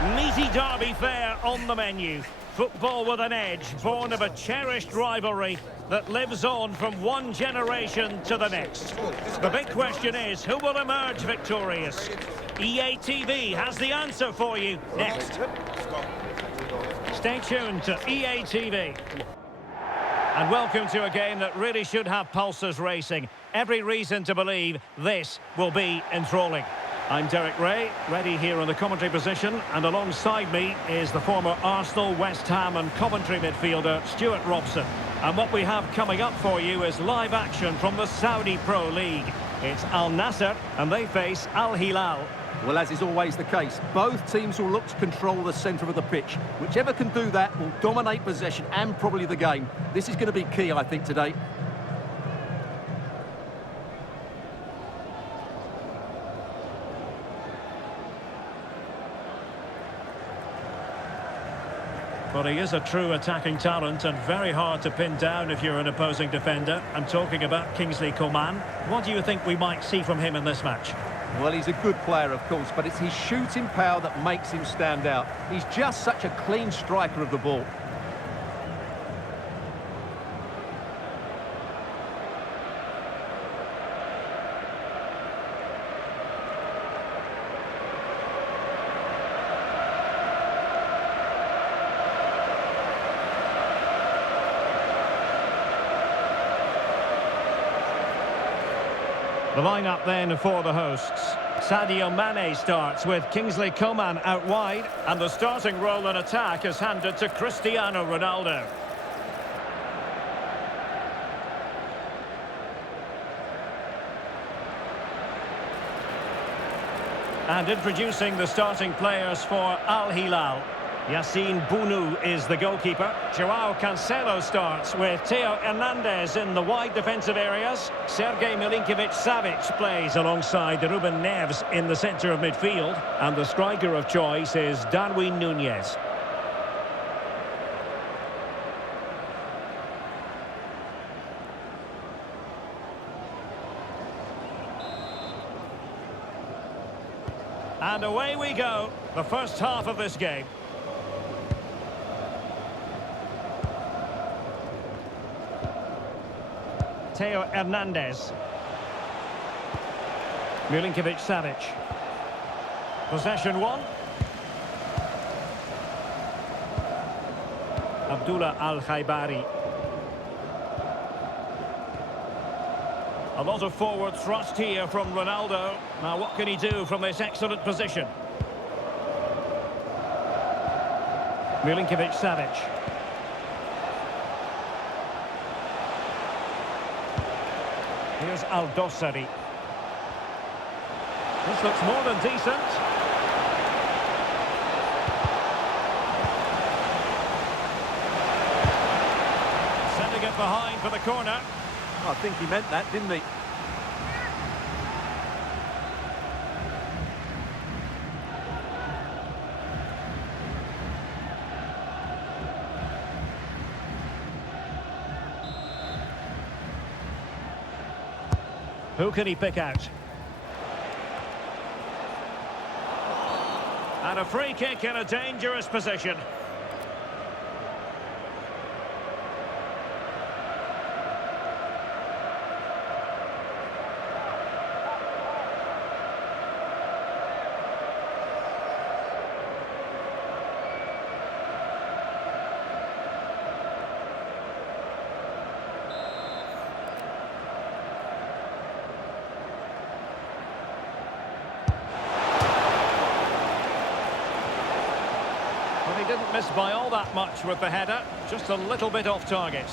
Meaty derby fare on the menu. Football with an edge, born of a cherished rivalry that lives on from one generation to the next. The big question is, who will emerge victorious? EA TV has the answer for you next. Stay tuned to EA TV. And welcome to a game that really should have pulses racing. Every reason to believe this will be enthralling. I'm Derek Ray, ready here in the commentary position, and alongside me is the former Arsenal, West Ham and Coventry midfielder Stuart Robson. And what we have coming up for you is live action from the Saudi Pro League. It's Al Nassr and they face Al Hilal. Well, as is always the case, both teams will look to control the centre of the pitch. Whichever can do that will dominate possession and probably the game. This is going to be key, I think, today. But he is a true attacking talent and very hard to pin down if you're an opposing defender. I'm talking about Kingsley Coman. What do you think we might see from him in this match? Well, he's a good player, of course, but it's his shooting power that makes him stand out. He's just such a clean striker of the ball. The lineup then for the hosts. Sadio Mane starts with Kingsley Coman out wide, and the starting role in attack is handed to Cristiano Ronaldo. And introducing the starting players for Al Hilal. Yassine Bounou is the goalkeeper. Joao Cancelo starts with Theo Hernandez in the wide defensive areas. Sergej Milinkovic-Savic plays alongside Ruben Neves in the centre of midfield. And the striker of choice is Darwin Nunez. And away we go, the first half of this game. Theo Hernandez. Milinkovic-Savic. Possession one. Abdullah Al-Khaibari. A lot of forward thrust here from Ronaldo. Now what can he do from this excellent position? Milinkovic-Savic. Here's Al-Dossari. This looks more than decent. Sending it behind for the corner. I think he meant that, didn't he? Who can he pick out? And a free kick in a dangerous position. He didn't miss by all that much with the header, just a little bit off target.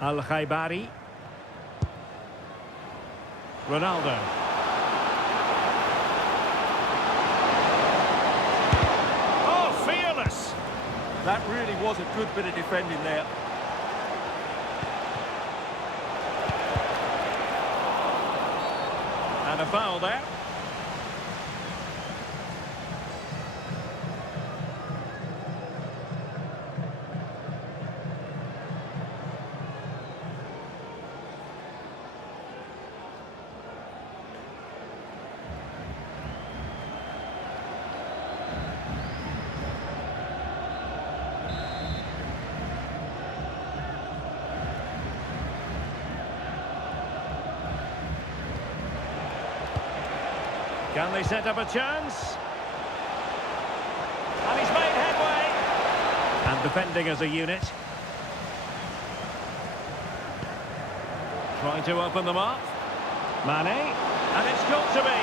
Al-Khaibari. Ronaldo. That really was a good bit of defending there. And a foul there. Can they set up a chance? And he's made headway. And defending as a unit. Trying to open them up. Mane. And it's got to be.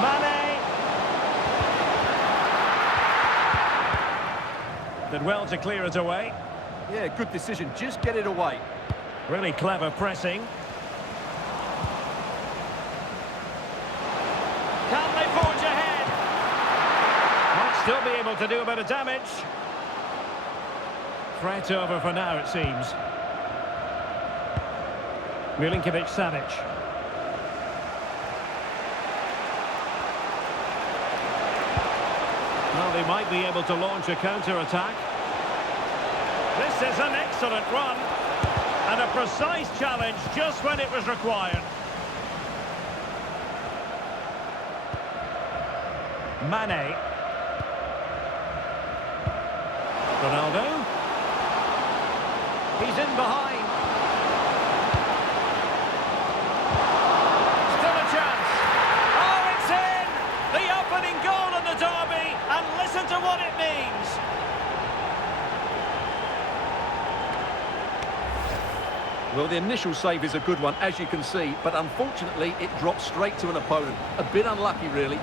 Mane. Did well to clear it away. Yeah, good decision. Just get it away. Really clever pressing. Can they forge ahead? Might still be able to do a bit of damage. Threat over for now, it seems. Milinkovic-Savic. Well, they might be able to launch a counter-attack. This is an excellent run. And a precise challenge just when it was required. Mane. Ronaldo. He's in behind. Still a chance. Oh, it's in! The opening goal in the derby, and listen to what it means. Well, the initial save is a good one, as you can see, but unfortunately it dropped straight to an opponent. A bit unlucky, really.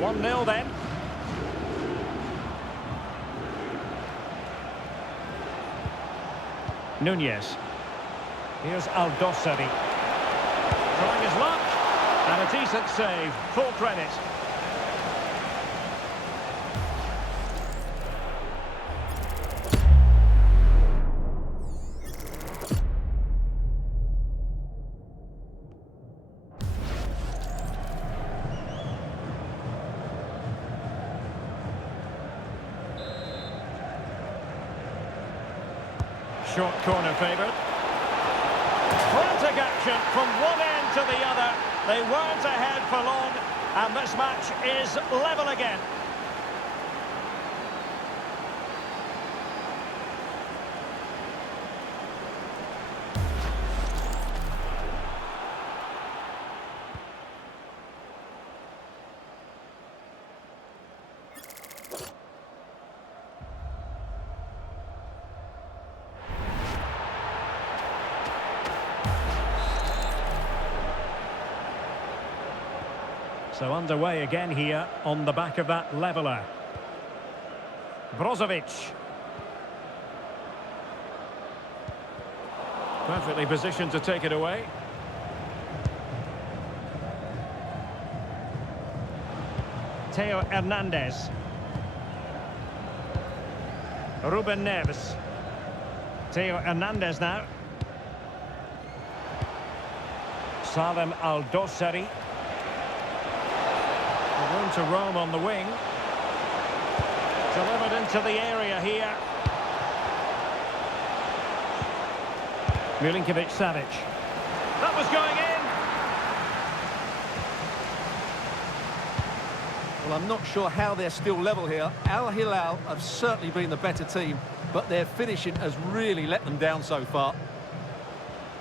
One 0 then. Nunez. Here's Al-Dossari. Trying his luck. And a decent save. Full credit. Short corner favoured. Frantic action from one end to the other. They weren't ahead for long, and this match is level again. So underway again here on the back of that leveller. Brozovic. Perfectly positioned to take it away. Theo Hernandez. Ruben Neves. Theo Hernandez now. Salem Al-Dossari. Room to roam on the wing. Delivered into the area here. Milinkovic-Savic. That was going in. Well, I'm not sure how they're still level here. Al Hilal have certainly been the better team, but their finishing has really let them down so far.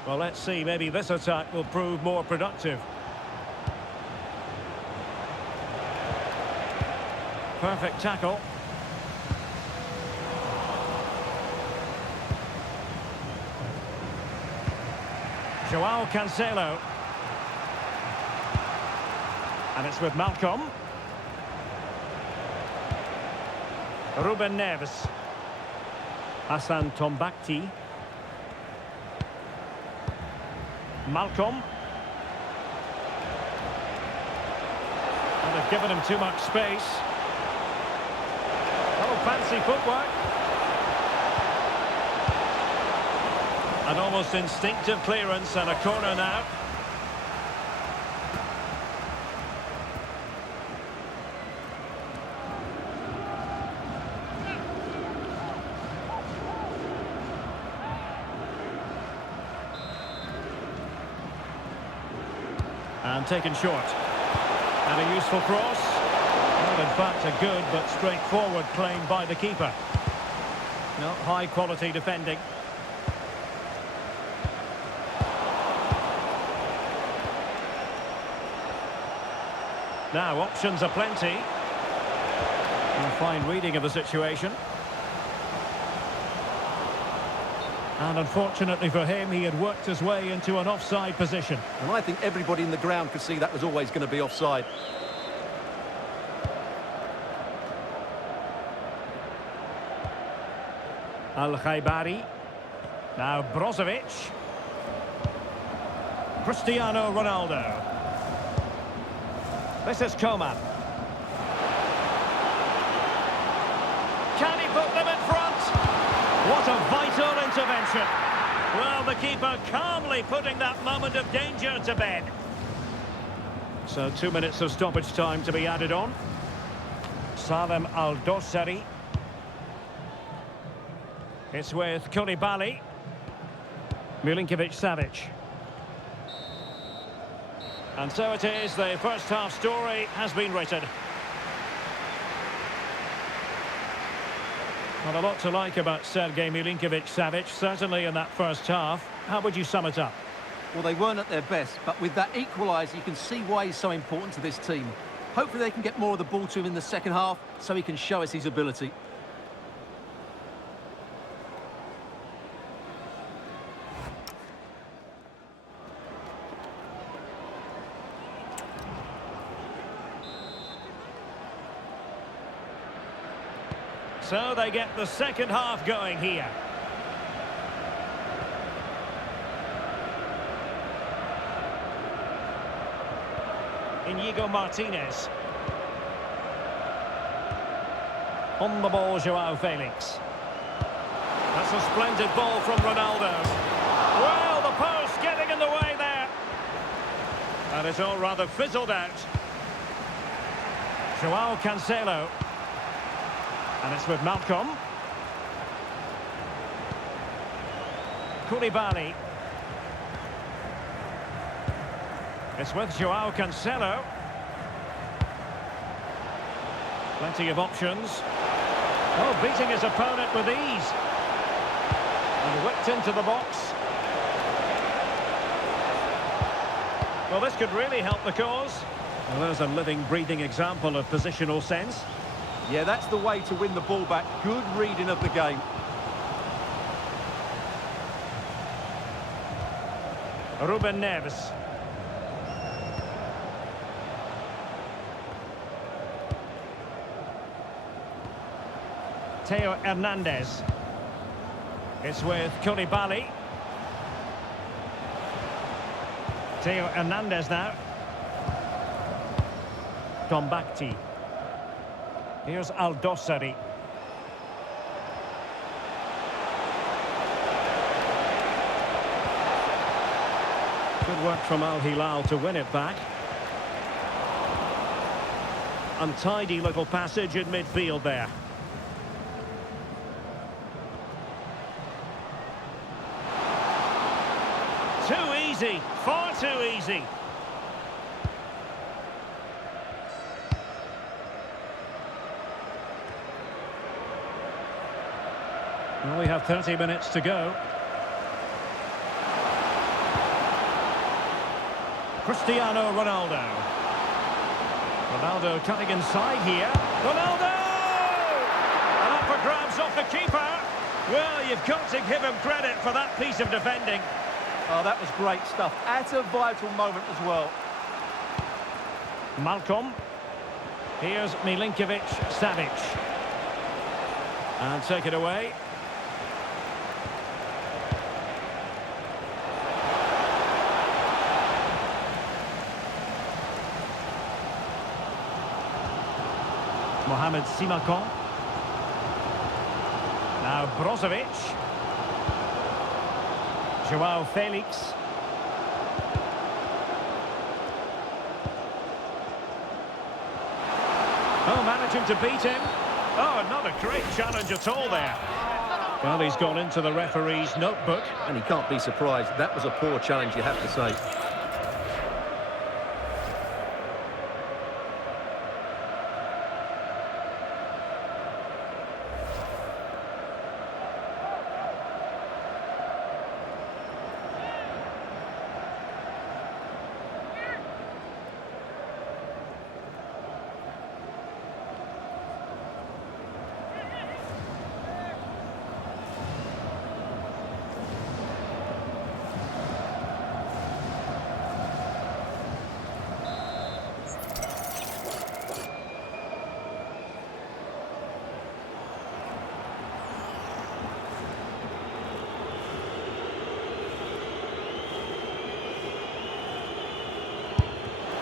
Well, let's see. Maybe this attack will prove more productive. Perfect tackle. Joao Cancelo. And it's with Malcolm. Ruben Neves. Hassan Tombakti. Malcolm. And they've given him too much space. Oh, fancy footwork. An almost instinctive clearance and a corner now. And taken short. And a useful cross. Well, in fact, a good but straightforward claim by the keeper. No, high quality defending. Now, options are plenty. A fine reading of the situation. And unfortunately for him, he had worked his way into an offside position. And I think everybody in the ground could see that was always going to be offside. Al-Khaibari. Now Brozovic. Cristiano Ronaldo. This is Coman. Can he put them in front? What a vital intervention. Well, the keeper calmly putting that moment of danger to bed. So 2 minutes of stoppage time to be added on. Salem Al-Dossari. It's with Koulibaly. Milinkovic-Savic. And so it is, the first half story has been written. Not a lot to like about Sergei Milinkovic-Savic, certainly in that first half. How would you sum it up? Well, they weren't at their best, but with that equaliser, you can see why he's so important to this team. Hopefully they can get more of the ball to him in the second half, so he can show us his ability. So they get the second half going here. Inigo Martinez. On the ball, Joao Felix. That's a splendid ball from Ronaldo. Well, the post getting in the way there. And it's all rather fizzled out. Joao Cancelo. And it's with Malcolm. Koulibaly. It's with Joao Cancelo. Plenty of options. Oh, beating his opponent with ease. And whipped into the box. Well, this could really help the cause. Well, there's a living, breathing example of positional sense. Yeah, that's the way to win the ball back. Good reading of the game. Ruben Neves. Theo Hernandez. It's with Koulibaly. Theo Hernandez now. Tombakti. Here's Al-Dossari. Good work from Hilal to win it back. Untidy little passage in midfield there. Too easy, far too easy. Well, we have 30 minutes to go. Cristiano Ronaldo. Ronaldo cutting inside here. Ronaldo! And up for grabs off the keeper. Well, you've got to give him credit for that piece of defending. Oh, that was great stuff. At a vital moment as well. Malcolm. Here's Milinkovic-Savic. And take it away. Mohamed Simakon. Now Brozovic. Joao Felix. Oh, managing to beat him. Oh, not a great challenge at all there. Well, he's gone into the referee's notebook. And he can't be surprised. That was a poor challenge, you have to say.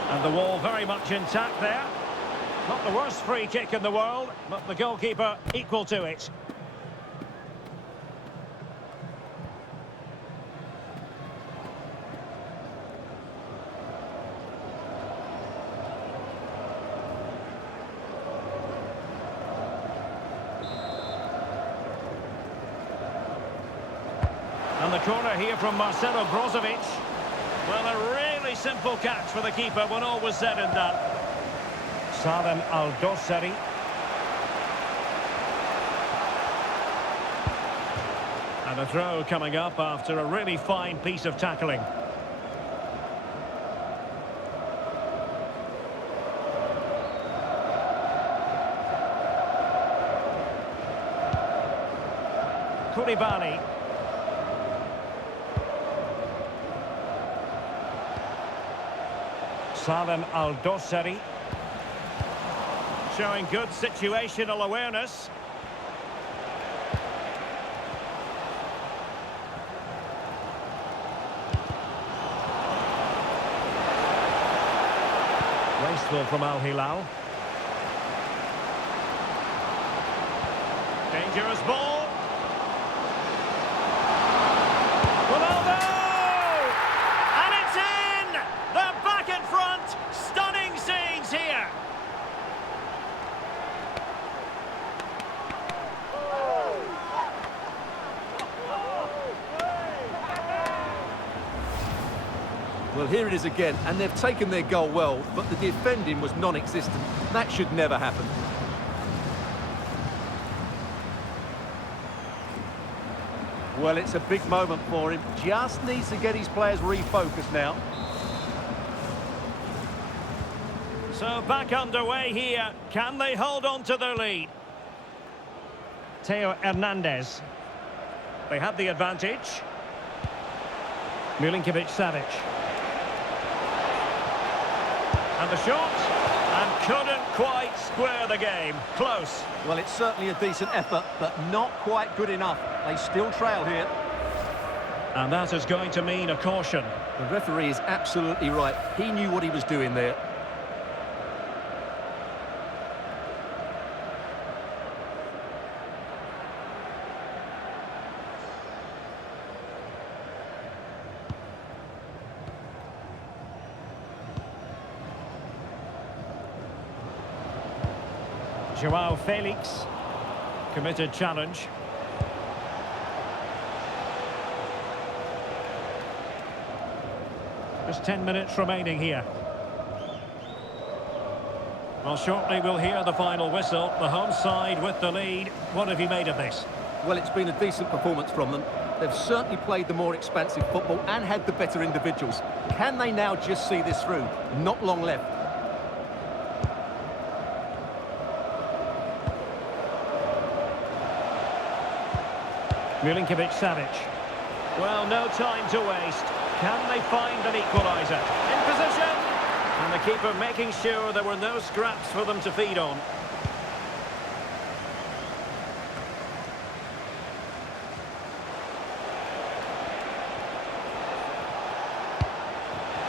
And the wall very much intact there. Not the worst free kick in the world, but the goalkeeper equal to it. And the corner here from Marcelo Brozovic. Well, a really simple catch for the keeper when all was said and done. Salem Al-Dossari. And a throw coming up after a really fine piece of tackling. Koulibaly. Salem Al-Dossari. Showing good situational awareness. Wasteful from Hilal. Dangerous ball. And it's in! They're back in front. Stunning scenes here. Well, here it is again, and they've taken their goal well, but the defending was non-existent. That should never happen. Well, it's a big moment for him. Just needs to get his players refocused now. So back underway here. Can they hold on to their lead? Theo Hernandez. They had the advantage. Milinkovic-Savic. And the shot. And couldn't quite square the game. Close. Well, it's certainly a decent effort, but not quite good enough. They still trail here. And that is going to mean a caution. The referee is absolutely right. He knew what he was doing there. Joao Felix. Committed challenge. Just 10 minutes remaining here. Well, shortly we'll hear the final whistle. The home side with the lead. What have you made of this? Well, it's been a decent performance from them. They've certainly played the more expansive football and had the better individuals. Can they now just see this through? Not long left. Milinkovic-Savic. Well, no time to waste. Can they find an equaliser? In position! And the keeper making sure there were no scraps for them to feed on.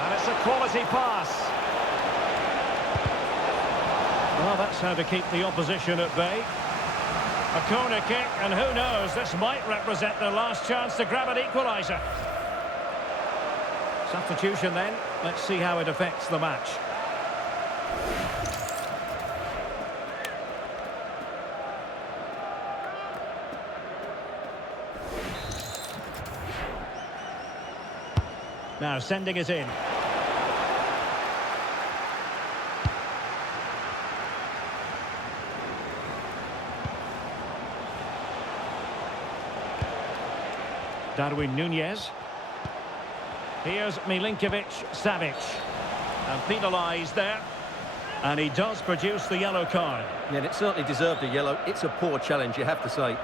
And it's a quality pass. Well, that's how to keep the opposition at bay. A corner kick, and who knows, this might represent their last chance to grab an equaliser. Substitution then. Let's see how it affects the match. Now sending it in. Darwin Núñez. Here's Milinkovic-Savic. And penalised there. And he does produce the yellow card. Yeah, and it certainly deserved a yellow. It's a poor challenge, you have to say.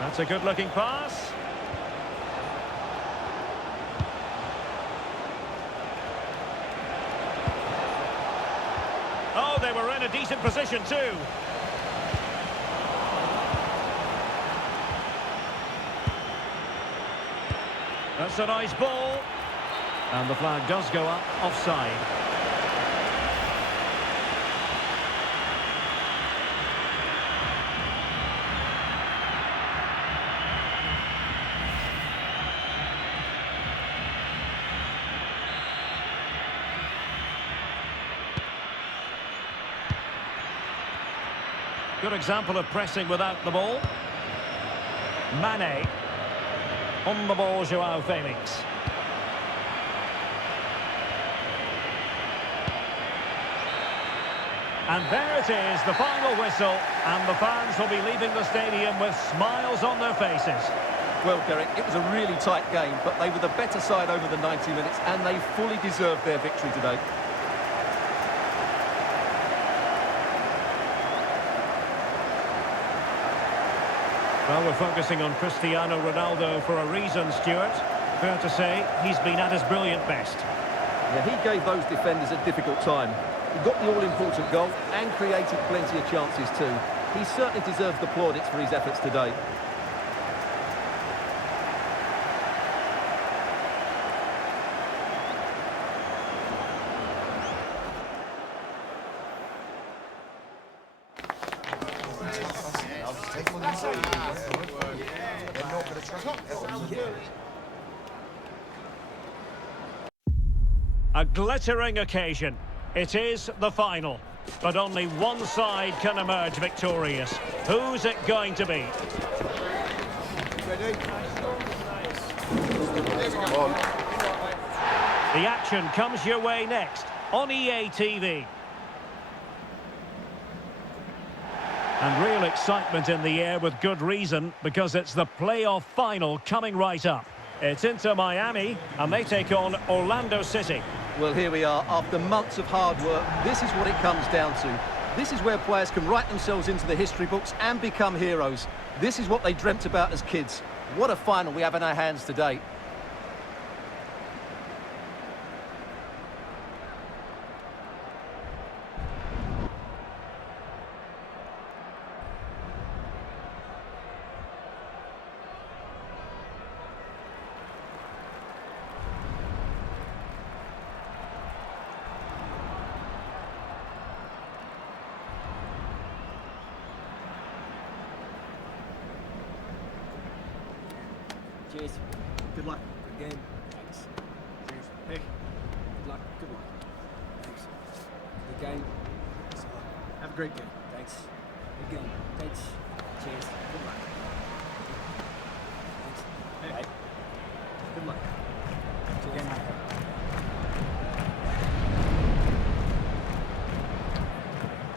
That's a good-looking pass. Oh, they were in a decent position too. That's a nice ball. And the flag does go up, offside. Good example of pressing without the ball. Mane. On the ball, João Felix. And there it is, the final whistle. And the fans will be leaving the stadium with smiles on their faces. Well, Derek, it was a really tight game, but they were the better side over the 90 minutes, and they fully deserved their victory today. Well, we're focusing on Cristiano Ronaldo for a reason, Stuart. Fair to say, he's been at his brilliant best. Yeah, he gave those defenders a difficult time. He got the all-important goal and created plenty of chances too. He certainly deserves the plaudits for his efforts today. A glittering occasion. It is the final, but only one side can emerge victorious. Who's it going to be? The action comes your way next on EA TV. And real excitement in the air with good reason, because it's the playoff final coming right up. It's Inter Miami, and they take on Orlando City. Well, here we are. After months of hard work, this is what it comes down to. This is where players can write themselves into the history books and become heroes. This is what they dreamt about as kids. What a final we have in our hands today. Cheers. Good luck. Good game. Thanks. Cheers. Hey. Good luck. Good luck. Thanks. Good game. So, have a great game. Thanks. Good game. Thanks. Cheers. Good luck. Thanks. Hey. Bye. Good luck.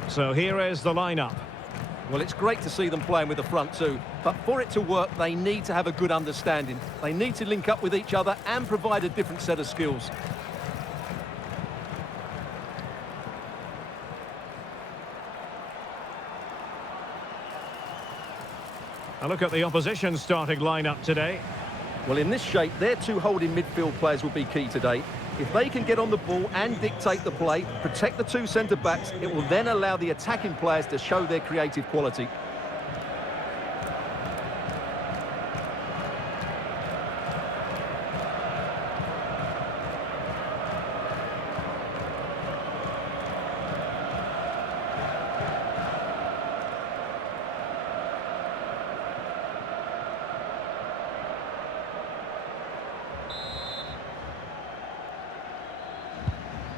Cheers. So here is the lineup. Well, it's great to see them playing with the front two, but for it to work, they need to have a good understanding. They need to link up with each other and provide a different set of skills. A look at the opposition starting lineup today. Well, in this shape, their two holding midfield players will be key today. If they can get on the ball and dictate the play, protect the two centre-backs, it will then allow the attacking players to show their creative quality.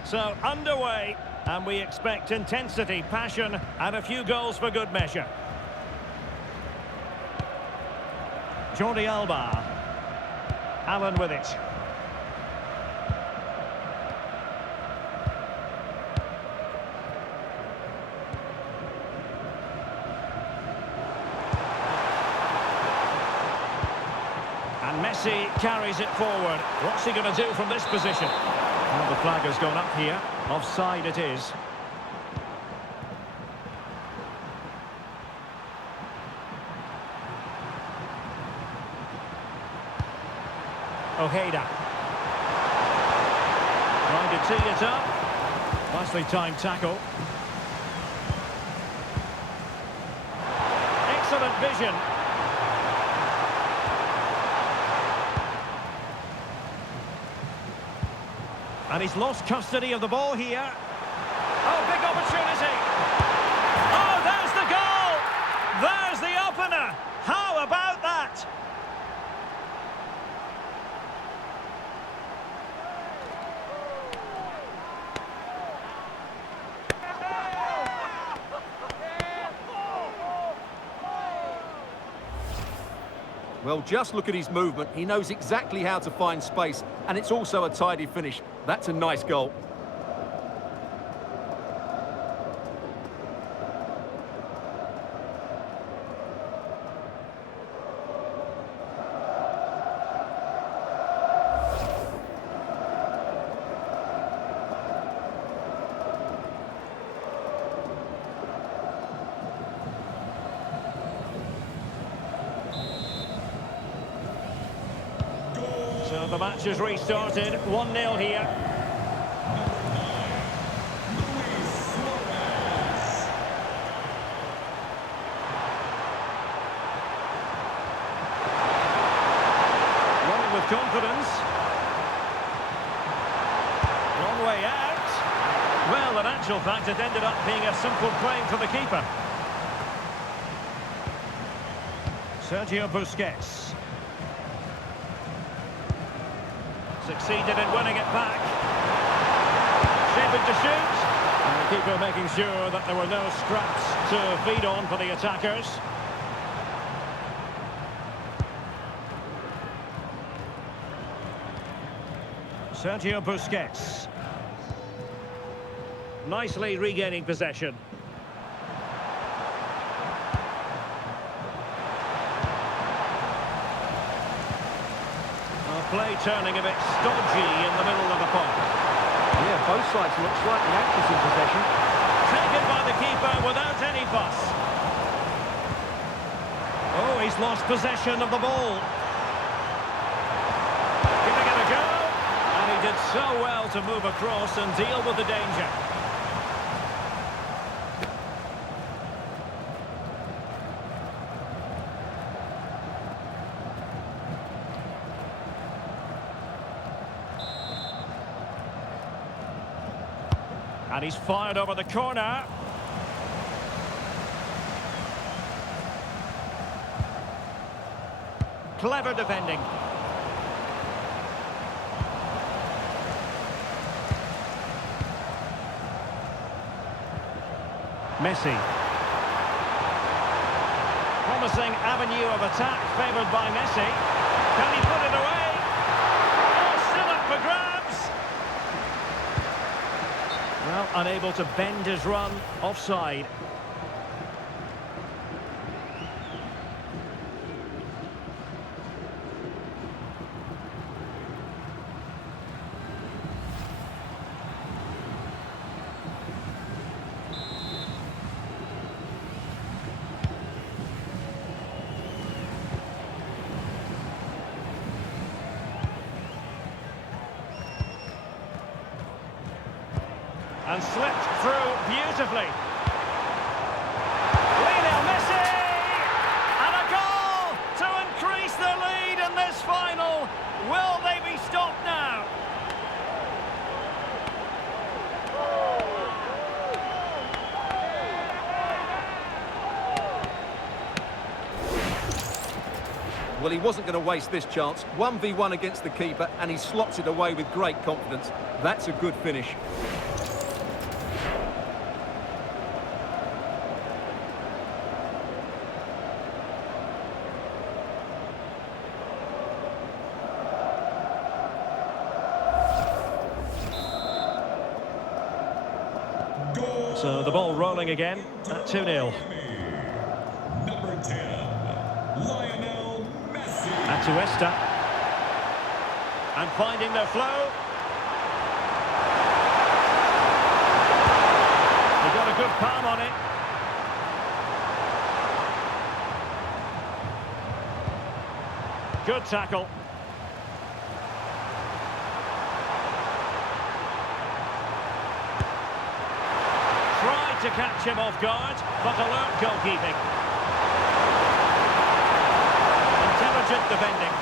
So, underway, and we expect intensity, passion, and a few goals for good measure. Jordi Alba. Allen with it. And Messi carries it forward. What's he going to do from this position? Well, the flag has gone up here. Offside it is. Ojeda. Trying to tee it up. Nicely timed tackle. Excellent vision. And he's lost custody of the ball here. Oh, big opportunity. Oh, there's the goal. There's the opener. How about that? Well, just look at his movement. He knows exactly how to find space, and it's also a tidy finish. That's a nice goal. So the match has restarted. 1-0 here. Running with confidence. Long way out. Well, in actual fact, it ended up being a simple claim for the keeper. Sergio Busquets. Succeeded in winning it back. Shaping to shoot. And the keeper making sure that there were no scraps to feed on for the attackers. Sergio Busquets. Nicely regaining possession. Play turning a bit stodgy in the middle of the park. Yeah, both sides look slightly anxious in possession. Taken by the keeper without any fuss. Oh, he's lost possession of the ball. Giving it a go. And he did so well to move across and deal with the danger. And he's fired over the corner. Clever defending. Messi. Promising avenue of attack favoured by Messi. Can he put it away? Oh, still up for grabs. Well, unable to bend his run, offside. And slipped through beautifully. Lionel Messi! And a goal to increase the lead in this final. Will they be stopped now? Well, he wasn't going to waste this chance. 1v1 against the keeper, and he slots it away with great confidence. That's a good finish. So the ball rolling again at 2-0. Number 10, Lionel Messi. Atuesta. And finding the flow. He got a good palm on it. Good tackle. Tried to catch him off guard, but alert goalkeeping. Intelligent defending.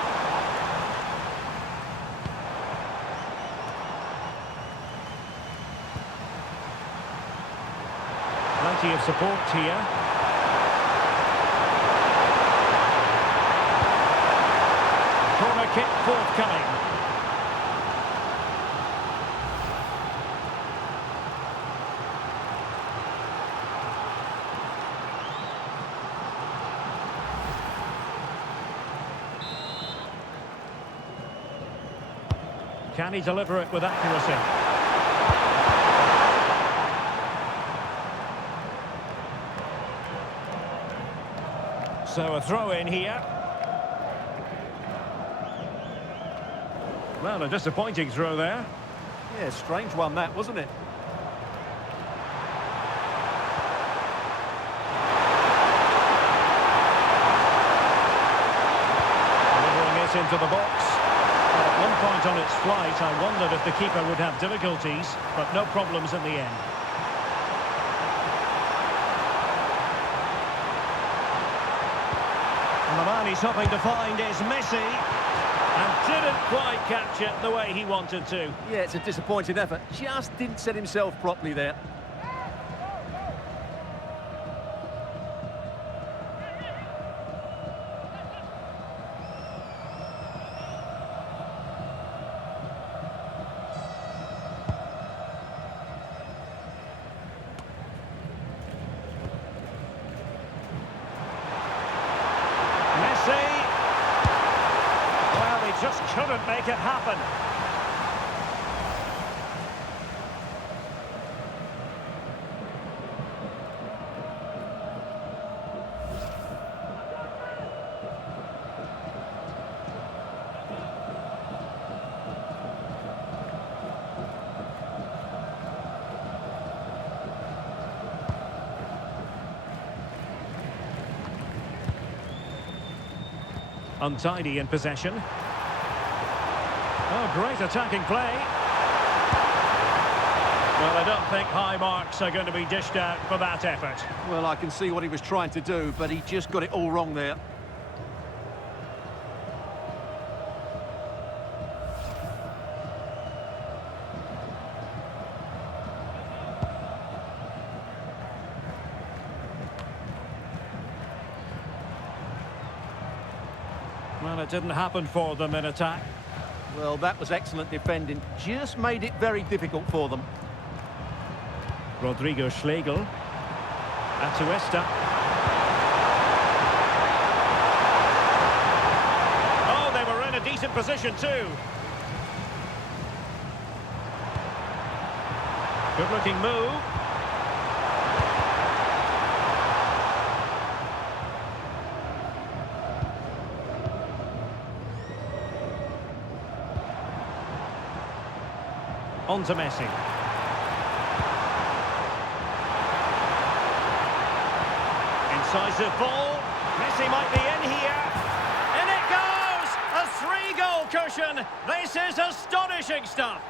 Plenty of support here. Corner kick forthcoming. Can he deliver it with accuracy? So a throw in here. Well, a disappointing throw there. Yeah, strange one that, wasn't it? Delivering it into the box. Well, at one point on its flight, I wondered if the keeper would have difficulties, but no problems in the end. And the man he's hoping to find is Messi. And didn't quite catch it the way he wanted to. Yeah, it's a disappointing effort. Just didn't set himself properly there. Messi. Well, he just couldn't make it happen. Untidy in possession. Oh, great attacking play. Well, I don't think high marks are going to be dished out for that effort. Well, I can see what he was trying to do, but he just got it all wrong there. Well, it didn't happen for them in attack. Well, that was excellent defending. Just made it very difficult for them. Rodrigo Schlegel. Atuesta. Oh, they were in a decent position too. Good-looking move. On to Messi. Incisive ball. Messi might be in here. In it goes! A 3-goal cushion. This is astonishing stuff.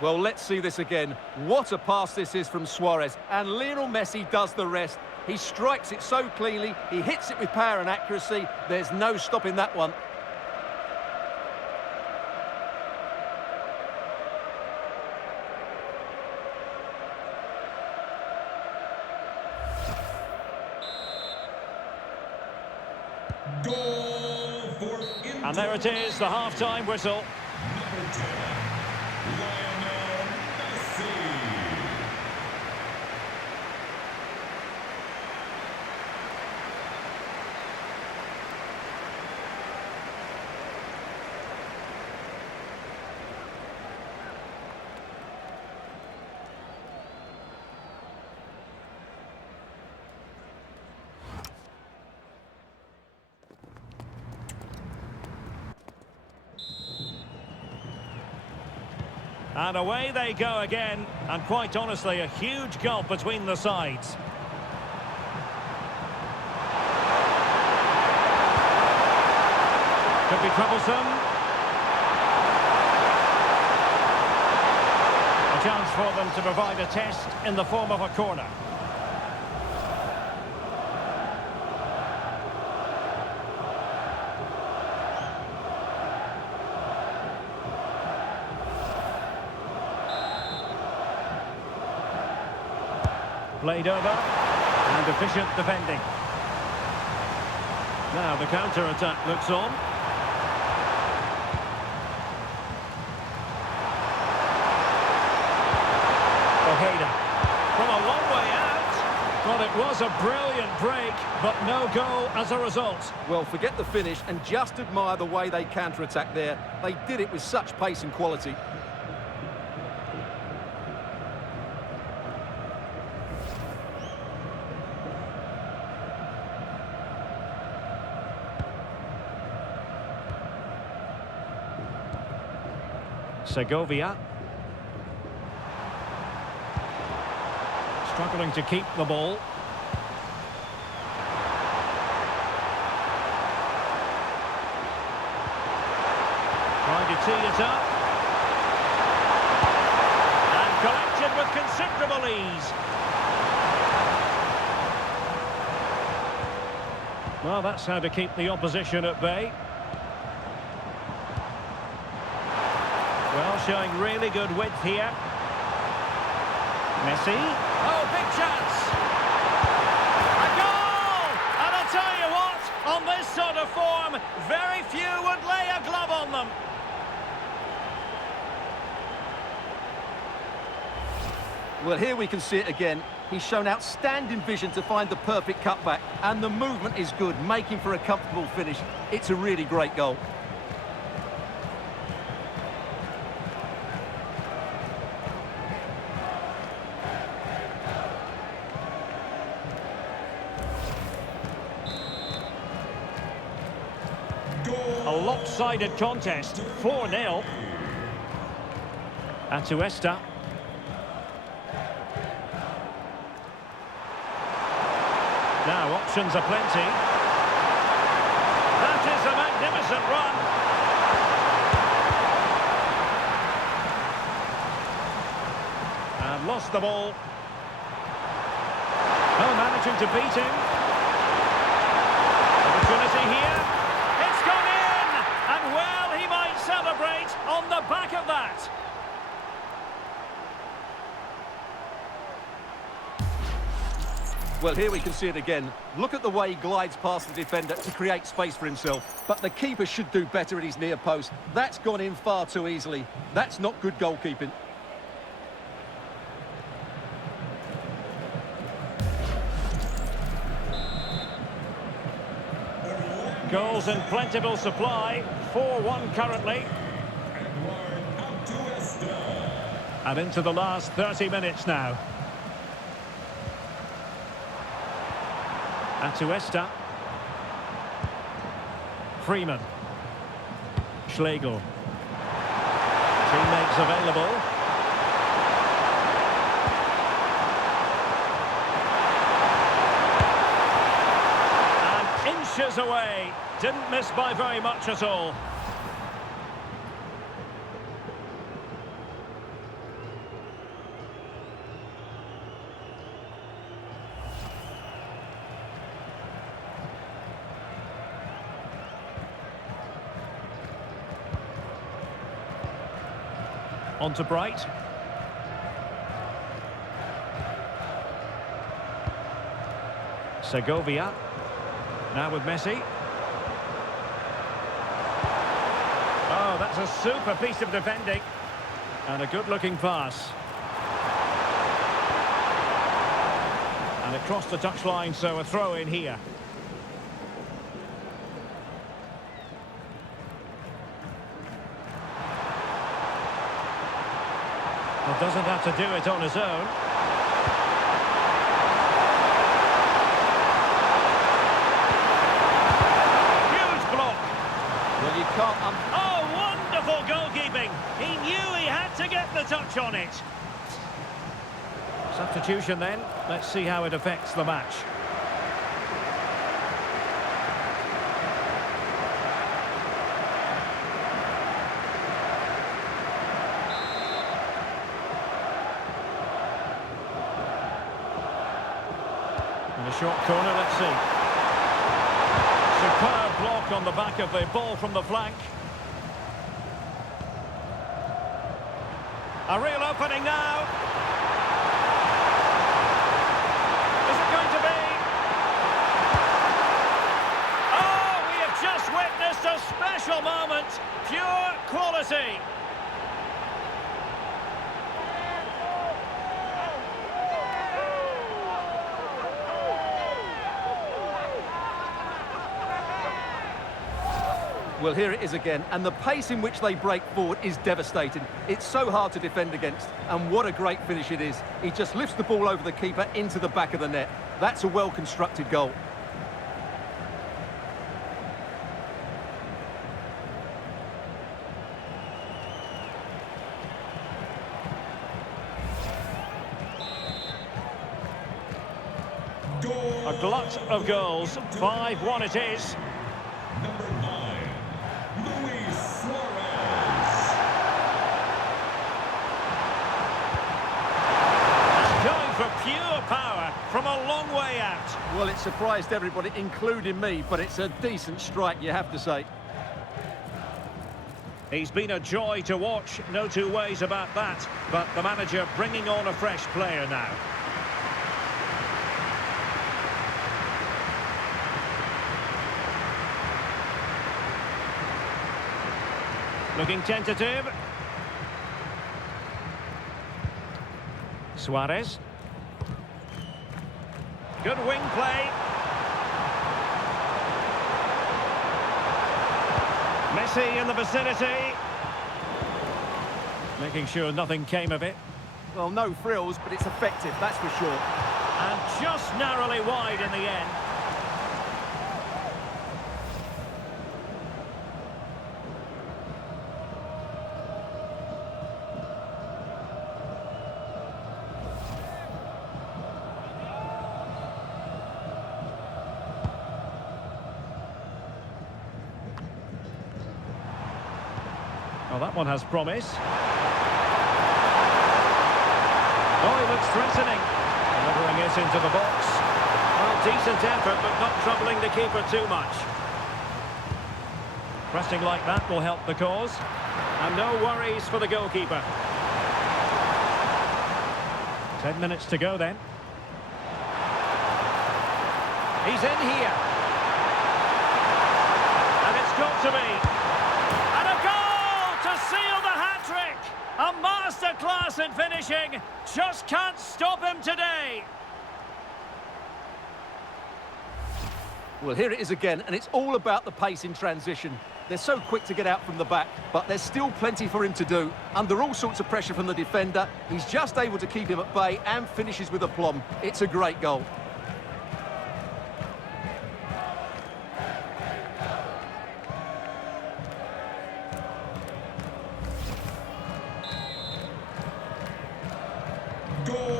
Well, let's see this again. What a pass this is from Suarez. And Lionel Messi does the rest. He strikes it so cleanly. He hits it with power and accuracy. There's no stopping that one. Goal for Inter. And there it is, the half-time whistle. Number 10, Lionel Messi. And away they go again. And quite honestly, a huge gulf between the sides. Could be troublesome. A chance for them to provide a test in the form of a corner. Played over, and efficient defending. Now the counter-attack looks on. Ojeda, from a long way out. Well, it was a brilliant break, but no goal as a result. Well, forget the finish and just admire the way they counter-attack there. They did it with such pace and quality. Segovia. Struggling to keep the ball. Trying to tee it up. And collected with considerable ease. Well, that's how to keep the opposition at bay. Well, showing really good width here. Messi. Oh, big chance. A goal! And I'll tell you what, on this sort of form, very few would lay a glove on them. Well, here we can see it again. He's shown outstanding vision to find the perfect cutback. And the movement is good, making for a comfortable finish. It's a really great goal. A lopsided contest, 4-0. Atuesta. Now options are plenty. That is a magnificent run. And lost the ball. Oh, managing to beat him. Opportunity here. It's gone in! And well, he might celebrate on the back of that. Well, here we can see it again. Look at the way he glides past the defender to create space for himself. But the keeper should do better at his near post. That's gone in far too easily. That's not good goalkeeping. Goals in plentiful supply. 4-1 currently. And into the last 30 minutes now. Atuesta. Freeman. Schlegel. Teammates available. And inches away. Didn't miss by very much at all. On to Bright. Segovia. Now with Messi. Oh, that's a super piece of defending. And a good-looking pass. And it crossed the touchline, so a throw in here. Well, doesn't have to do it on his own. Huge block. Well, you can't... Oh, wonderful goalkeeping. He knew he had to get the touch on it. Substitution then. Let's see how it affects the match. In a short corner, let's see. Superb block on the back of the ball from the flank. A real opening now. Is it going to be? Oh, we have just witnessed a special moment. Pure quality. Well, here it is again, and the pace in which they break forward is devastating. It's so hard to defend against, and what a great finish it is. He just lifts the ball over the keeper into the back of the net. That's a well-constructed goal. Goal. A glut of goals. 5-1 it is. Number 9, Luis Suarez. Going for pure power from a long way out. Well, it surprised everybody, including me, but it's a decent strike, you have to say. He's been a joy to watch, no two ways about that. But the manager bringing on a fresh player now. Looking tentative. Suarez. Good wing play. Messi in the vicinity. Making sure nothing came of it. Well, no frills, but it's effective, that's for sure. And just narrowly wide in the end. Well, that one has promise. Oh, he looks threatening. Delivering it into the box. Well, decent effort, but not troubling the keeper too much. Pressing like that will help the cause. And no worries for the goalkeeper. 10 minutes to go then. He's in here. And it's got to be. A masterclass in finishing. Just can't stop him today. Well, here it is again, and it's all about the pace in transition. They're so quick to get out from the back, but there's still plenty for him to do. Under all sorts of pressure from the defender, he's just able to keep him at bay and finishes with aplomb. It's a great goal.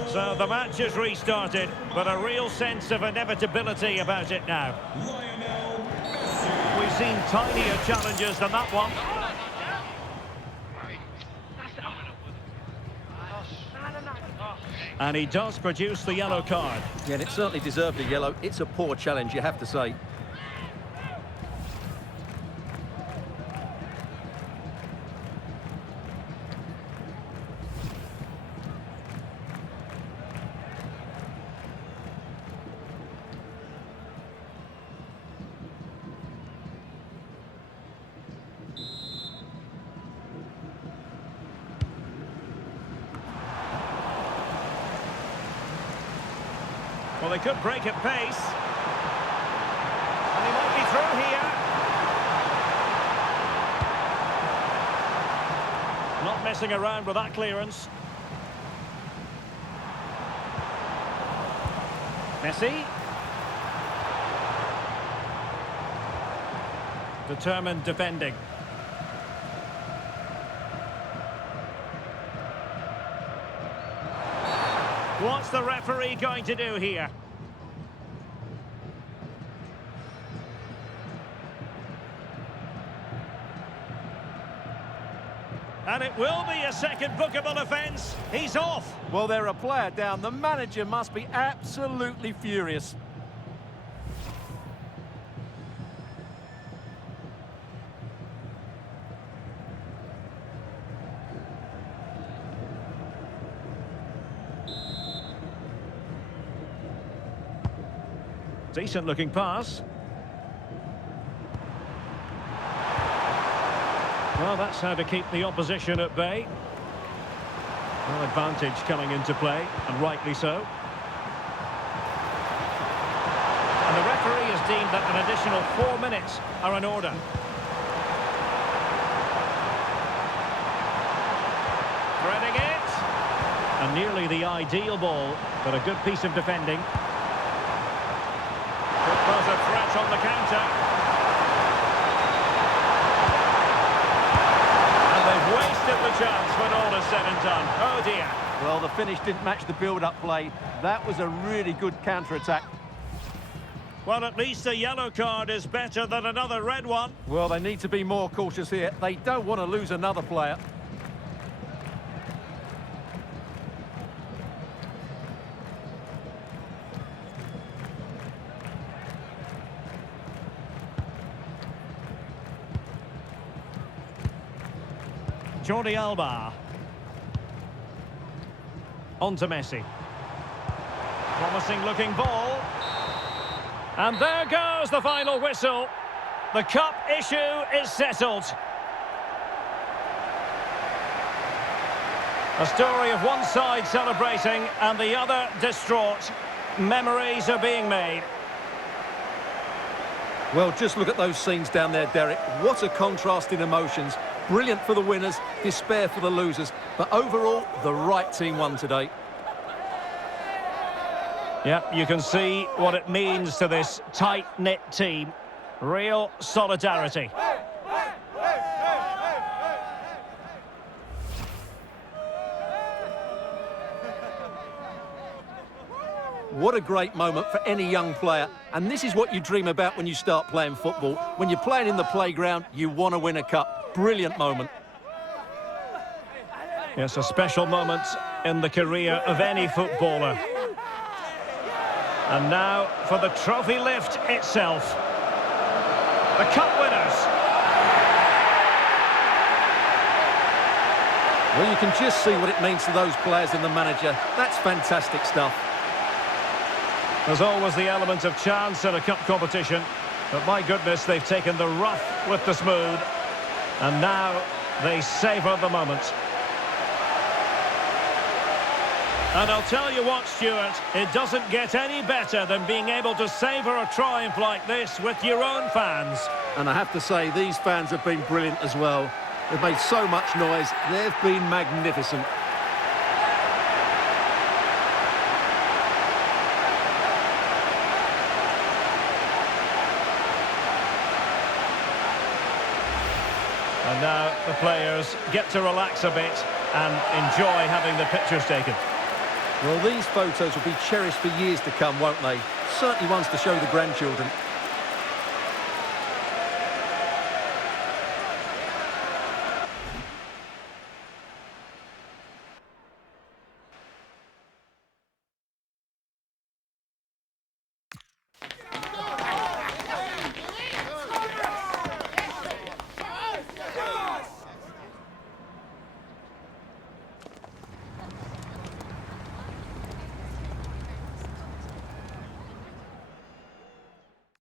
So the match has restarted, but a real sense of inevitability about it now. Lionel Messi. We've seen tinier challenges than that one. And he does produce the yellow card. Yeah, and it certainly deserved a yellow. It's a poor challenge, you have to say. Well, they could break at pace. And he might be through here. Not messing around with that clearance. Messi. Determined defending. What's the referee going to do here? And it will be a second bookable offence. He's off. Well, they're a player down. The manager must be absolutely furious. Decent looking pass. Well, that's how to keep the opposition at bay. Well, advantage coming into play, and rightly so. And the referee has deemed that an additional 4 minutes are in order. Threading it. And nearly the ideal ball, but a good piece of defending. There's a threat on the counter. And they've wasted the chance when all is said and done. Oh dear. Well, the finish didn't match the build-up play. That was a really good counter-attack. Well, at least a yellow card is better than another red one. Well, they need to be more cautious here. They don't want to lose another player. Jordi Alba. On to Messi. Promising looking ball. And there goes the final whistle. The cup issue is settled. A story of one side celebrating and the other distraught. Memories are being made. Well, just look at those scenes down there, Derek. What a contrast in emotions. Brilliant for the winners, despair for the losers. But overall, the right team won today. Yep, you can see what it means to this tight-knit team. Real solidarity. What a great moment for any young player. And this is what you dream about when you start playing football. When you're playing in the playground, you want to win a cup. Brilliant moment. Yes, a special moment in the career of any footballer. And now for the trophy lift itself. The cup winners. Well, you can just see what it means to those players and the manager. That's fantastic stuff. There's always the element of chance in a cup competition. But my goodness, they've taken the rough with the smooth. And now they savour the moment. And I'll tell you what, Stuart, it doesn't get any better than being able to savour a triumph like this with your own fans. And I have to say, these fans have been brilliant as well. They've made so much noise. They've been magnificent. And now the players get to relax a bit and enjoy having the pictures taken. Well, these photos will be cherished for years to come, won't they? Certainly ones to show the grandchildren.